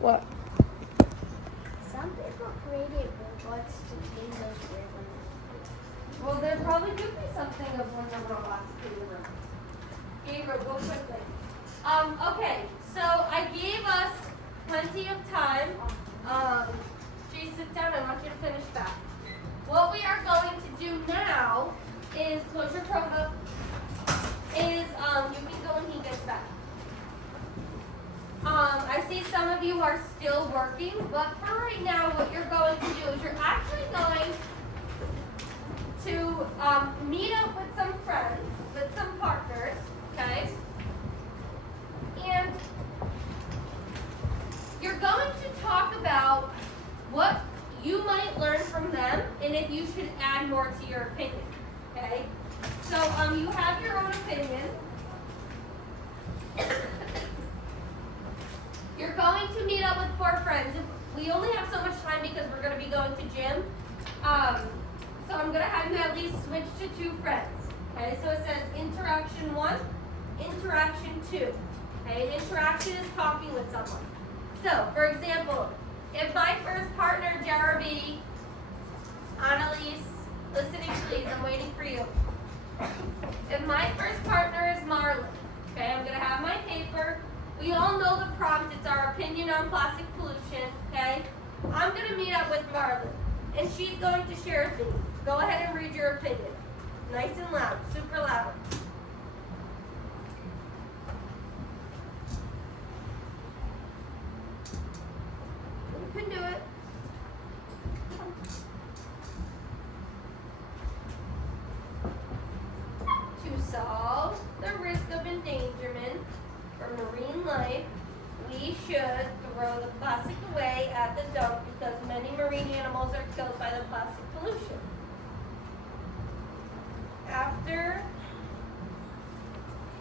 What? Some people created robots to clean those rooms. Well, there probably could be something of when the robots clean the room. Gabriel, go quickly. Okay, so I gave us plenty of time. Jay, sit down. I want you to finish that. What we are going to do now is close your Chromebook. You can go when he gets back. I see some of you are still working, but for right now, what you're going to do is you're actually going to meet up with some friends, with some partners, okay? And you're going to talk about what you might learn from them and if you should add more to your opinion, okay? So you have your own opinion. You're going to meet up with 4 friends. We only have so much time because we're going to be going to gym. So I'm going to have you at least switch to 2 friends. Okay, so it says interaction 1, interaction 2. Okay, an interaction is talking with someone. So, for example, if my first partner, Jeremy, Annalise, listening please, I'm waiting for you. If my first partner is Marlon, okay, I'm going to have my paper. We all know the prompt, it's our opinion on plastic pollution, okay? I'm going to meet up with Marlon, and she's going to share a opinion. Go ahead and read your opinion. Nice and loud, super loud. You can do it. To solve the risk of endangerment for marine life, we should throw the plastic away at the dump because many marine animals are killed by the plastic pollution. After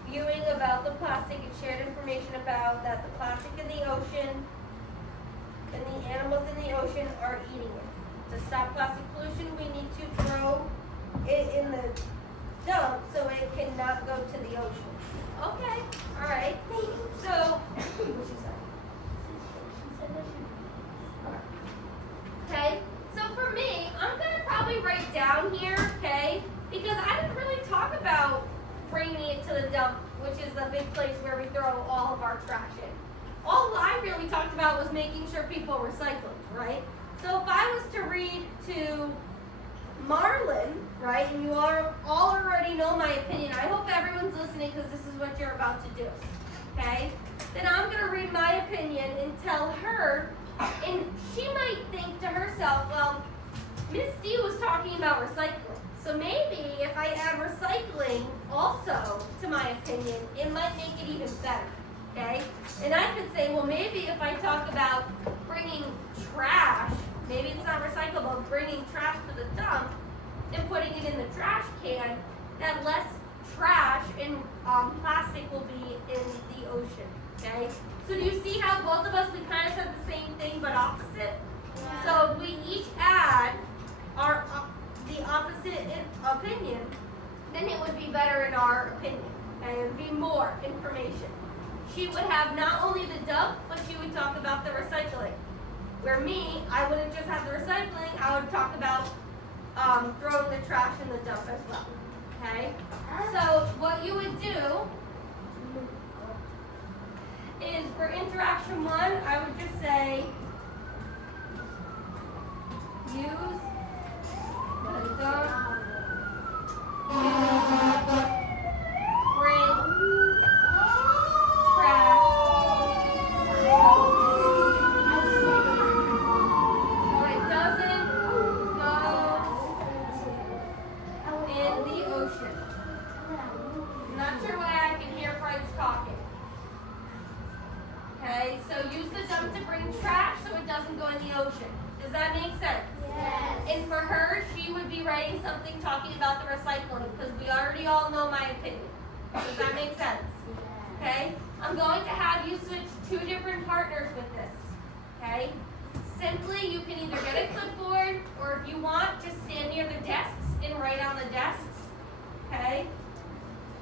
viewing about the plastic, it shared information about that the plastic in the ocean and the animals in the ocean are eating it. To stop plastic pollution, we need to throw it in the dump so it cannot go to the ocean. Okay, all right. So, what she said? Okay, so for me, I'm gonna probably write down here, okay, because I didn't really talk about bringing it to the dump, which is a big place where we throw all of our trash in. All I really talked about was making sure people recycled, right? So if I was to read to Marlon, right, and you all already know my opinion, I hope everyone's listening because this is what you're about to do, okay? Then I'm going to read my opinion and tell her, and she might think to herself, well, Miss D was talking about recycling, so maybe if I add recycling also to my opinion, it might make it even better, okay? And I could say, well, maybe if I talk about bringing trash, maybe it's not recyclable, bringing trash to the dump and putting it in the trash can, that less trash and plastic will be in the ocean, okay? So do you see how both of us, we kind of said the same thing but opposite? Yeah. So if we each add our the opposite opinion, then it would be better in our opinion, okay? It would be more information. She would have not only the dump, but she would talk about the recycling. Where me, I wouldn't just have the recycling, I would talk about throwing the trash in the dump as well, okay? So what you would do is for interaction 1, I would just say, use the dump, bring trash. Not sure why I can hear friends talking. Okay, so use the dump to bring trash so it doesn't go in the ocean. Does that make sense? Yes. And for her, she would be writing something talking about the recycling because we already all know my opinion. Does that make sense? Okay, I'm going to have you switch 2 different partners with this. Okay, simply you can either get a clipboard or if you want, just stand near the desks and write on the desks. Okay.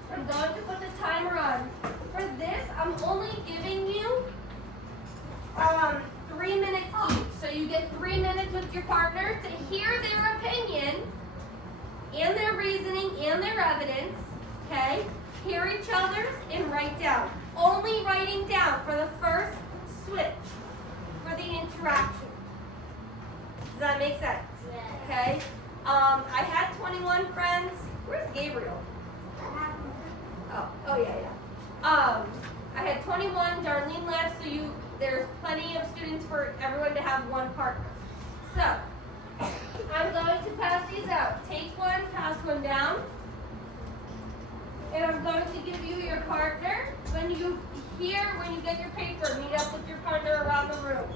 I'm going to put the timer on. For this, I'm only giving you 3 minutes with your partner to hear their opinion and their reasoning and their evidence, okay? Hear each other's and write down. Only writing down for the first switch for the interaction. Does that make sense? Okay? I had 21 friends. Where's Gabriel? Oh yeah. I had 21. Darlene left, so there's plenty of students for everyone to have one partner. So, I'm going to pass these out. Take one, pass one down. And I'm going to give you your partner. When you get your paper, meet up with your partner around the room.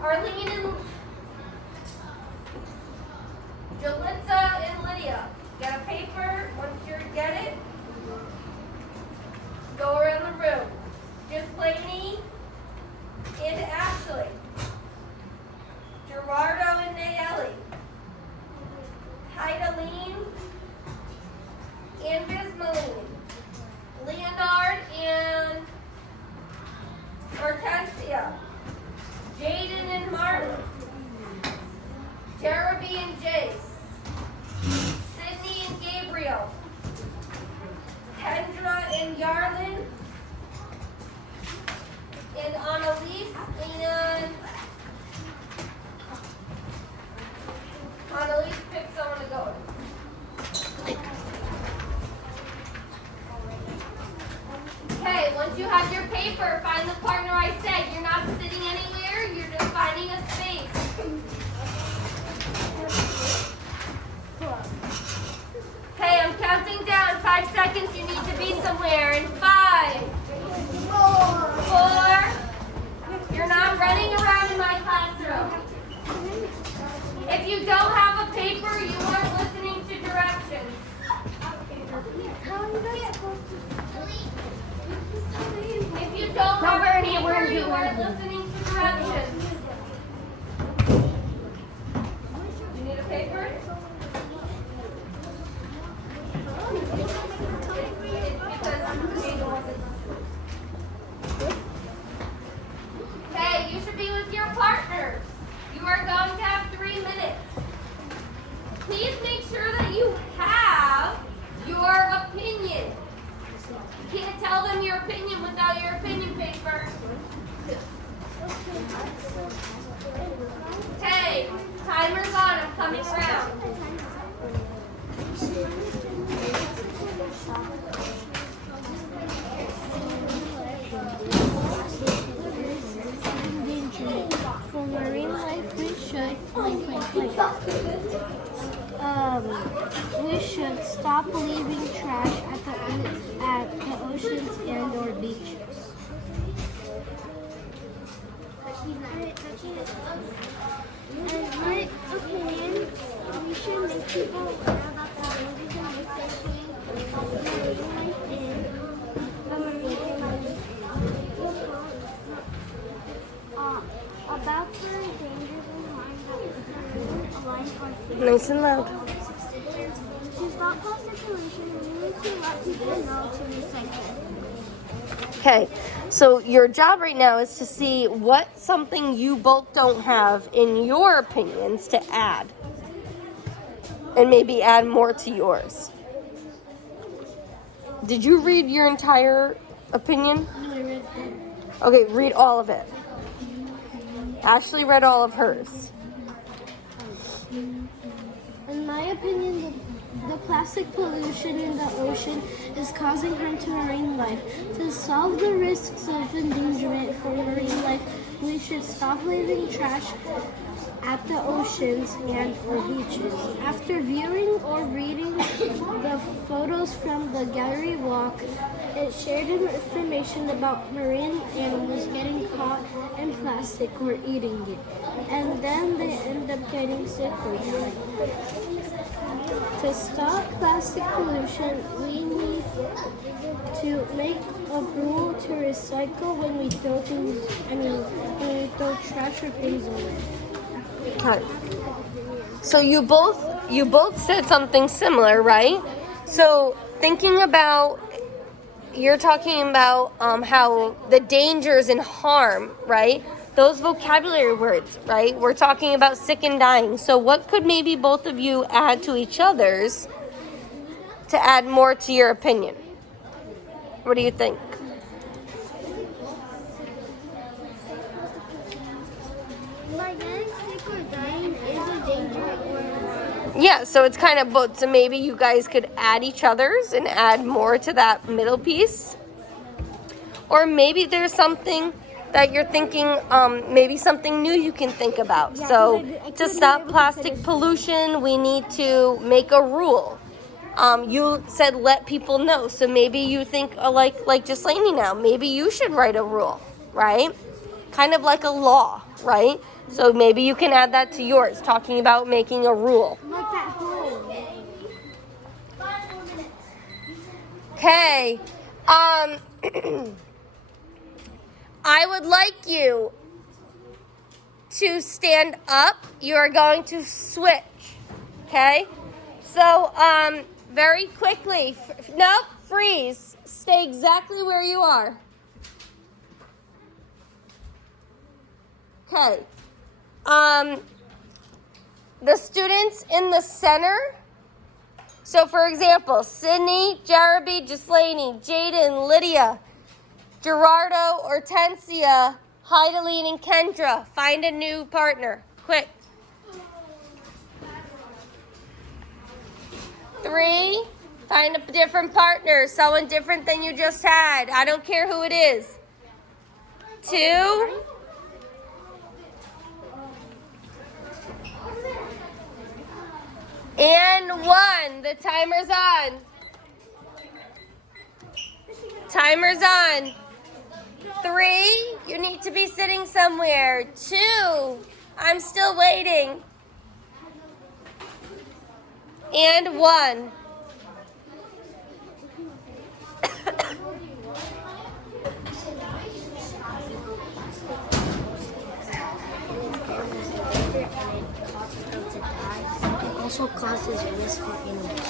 Arlene and Jalitza and Lydia, get a paper. Once you get it, go around the room. Just Lainey and Ashley. Gerardo and Nayeli. Heideline and Bismaline. Leonard and Hortensia. Jaden and Martin. Jeremy and Jace. Sydney and Gabriel. Kendra and Yarlin. And Annalise and Annalise, pick someone to go with. Okay, once you have your paper, find the partner I said. You're not sitting anywhere, you're just finding a space. Okay, I'm counting down. 5 seconds, you need to be somewhere. In 5, 4, you're not running around in my classroom. If you don't have a paper, you aren't listening to directions. If you don't have a paper, you aren't listening to directions. You need a paper? Okay, you should be with your partner. You are going to have 3 minutes. Please make sure that you have your opinion. You can't tell them your opinion without your opinion paper. Okay, timer's on. I'm coming around. For marine life, we should stop leaving trash at the oceans and or beaches. In my opinion, we should make people aware about the dangers and risks of marine life in the marine life. About the dangers and harm that marine life are facing. Nice and loud. To stop plastic pollution, we need to let people know to recycle. Okay, so your job right now is to see what something you both don't have in your opinions to add. And maybe add more to yours. Did you read your entire opinion? No, I read that. Okay, read all of it. Ashley read all of hers. In my opinion, the plastic pollution in the ocean is causing harm to marine life. To solve the risks of endangerment for marine life, we should stop leaving trash at the oceans and or beaches. After viewing or reading the photos from the gallery walk, it shared information about marine animals getting caught in plastic or eating it, and then they end up getting sick or dying. To stop plastic pollution, we need to make a rule to recycle when we throw trash or things away. Okay. So you both said something similar, right? So thinking about you're talking about how the dangers and harm, right? Those vocabulary words, right? We're talking about sick and dying. So what could maybe both of you add to each other's to add more to your opinion? What do you think? Like getting sick or dying is a danger or Yeah, so it's kind of both. So maybe you guys could add each other's and add more to that middle piece. Or maybe there's something that you're thinking, maybe something new you can think about. Yeah, So 'cause I to couldn't stop be able to plastic finish. pollution, we need to make a rule. You said let people know. So maybe you think like Gislaine now. Maybe you should write a rule, right? Kind of like a law, right? So maybe you can add that to yours, talking about making a rule. like that hole. Okay. I would like you to stand up. You are going to switch. Okay? So, very quickly. Nope, freeze. Stay exactly where you are. Okay. The students in the center. So, for example, Sydney, Jaraby, Gislaine, Jaden, Lydia, Gerardo, Hortensia, Heideline, and Kendra. Find a new partner. Quick. 3, find a different partner. Someone different than you just had. I don't care who it is. 2. And 1. The timer's on. Timer's on. 3, you need to be sitting somewhere. 2, I'm still waiting. And 1. It also causes risk for animals.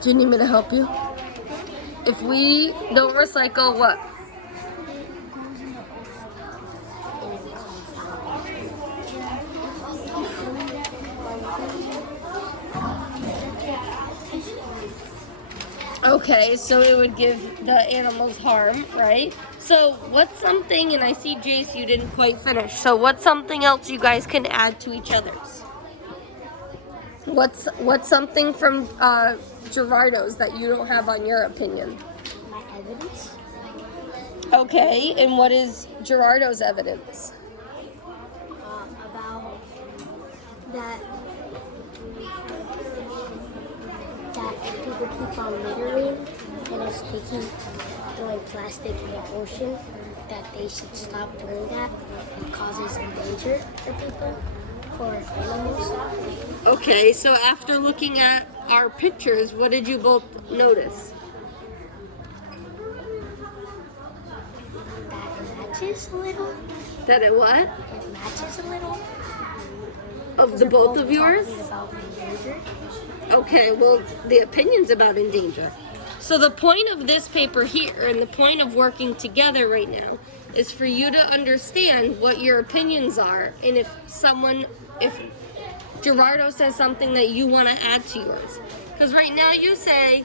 Do you need me to help you? If we don't recycle, what? Okay, so it would give the animals harm, right? So what's something, and I see Jace, you didn't quite finish. So what's something else you guys can add to each other's? What's something from Gerardo's that you don't have on your opinion? My evidence? Okay, and what is Gerardo's evidence? About that if people keep on littering and if they keep throwing plastic in the ocean, that they should stop doing that. It causes a danger for people, for animals. Okay, so after looking at our pictures, what did you both notice? That it matches a little. That it what? It matches a little. Of the both of yours? Talking about danger. Okay, well, the opinion's about in danger. So the point of this paper here and the point of working together right now is for you to understand what your opinions are, and if Gerardo says something that you want to add to yours. Because right now you say,